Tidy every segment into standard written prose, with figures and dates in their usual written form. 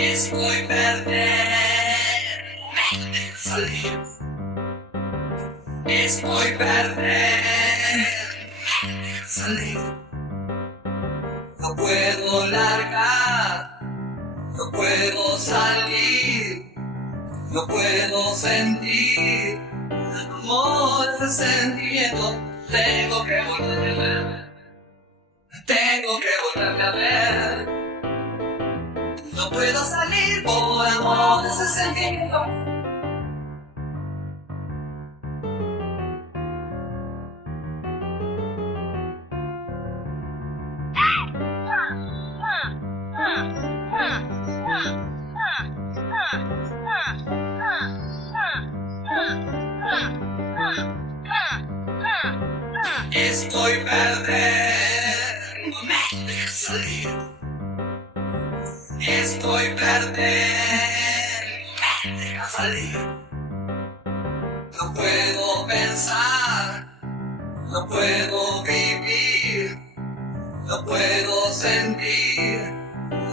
Estoy perder, salir. Estoy perder, salir. No puedo largar, no puedo salir, no puedo sentir amor, ese sentimiento. Tengo que volverme a ver, tengo que volverme a ver. No puedo salir por amor de ese sentimiento. Estoy perder, no me dejes salir. Estoy perder, no me dejas salir. No puedo pensar, no puedo vivir, no puedo sentir.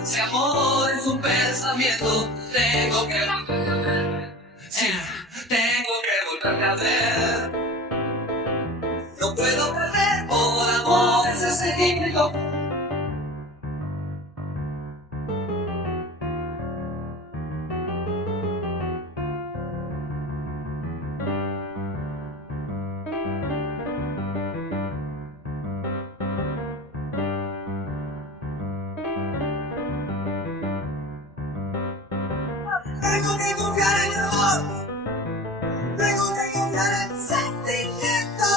Si amor es un pensamiento, tengo que volverme a ver. Sí, tengo que volverme a ver. No puedo perder por amor ese sentimiento. Tengo que confiar en el amor. Tengo que confiar en el sentimiento.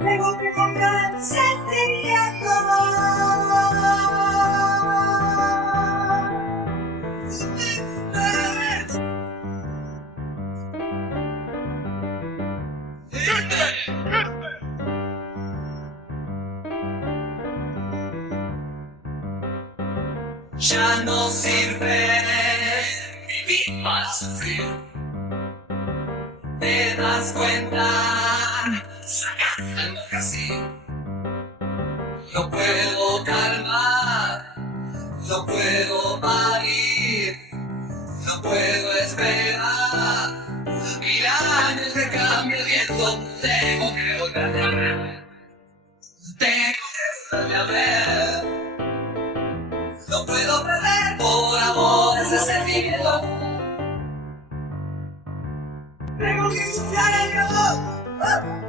Tengo que confiar en el sentimiento. Ya no sirve vivir para sufrir. Te das cuenta, saca el mocasín. No puedo calmar, no puedo parir, no puedo esperar. 1000 años que cambie el viento, tengo que volverme a ver. Tengo que volverme a ver. No puedo perder por amor ese sentimiento. Tengo que confiar en mi amor.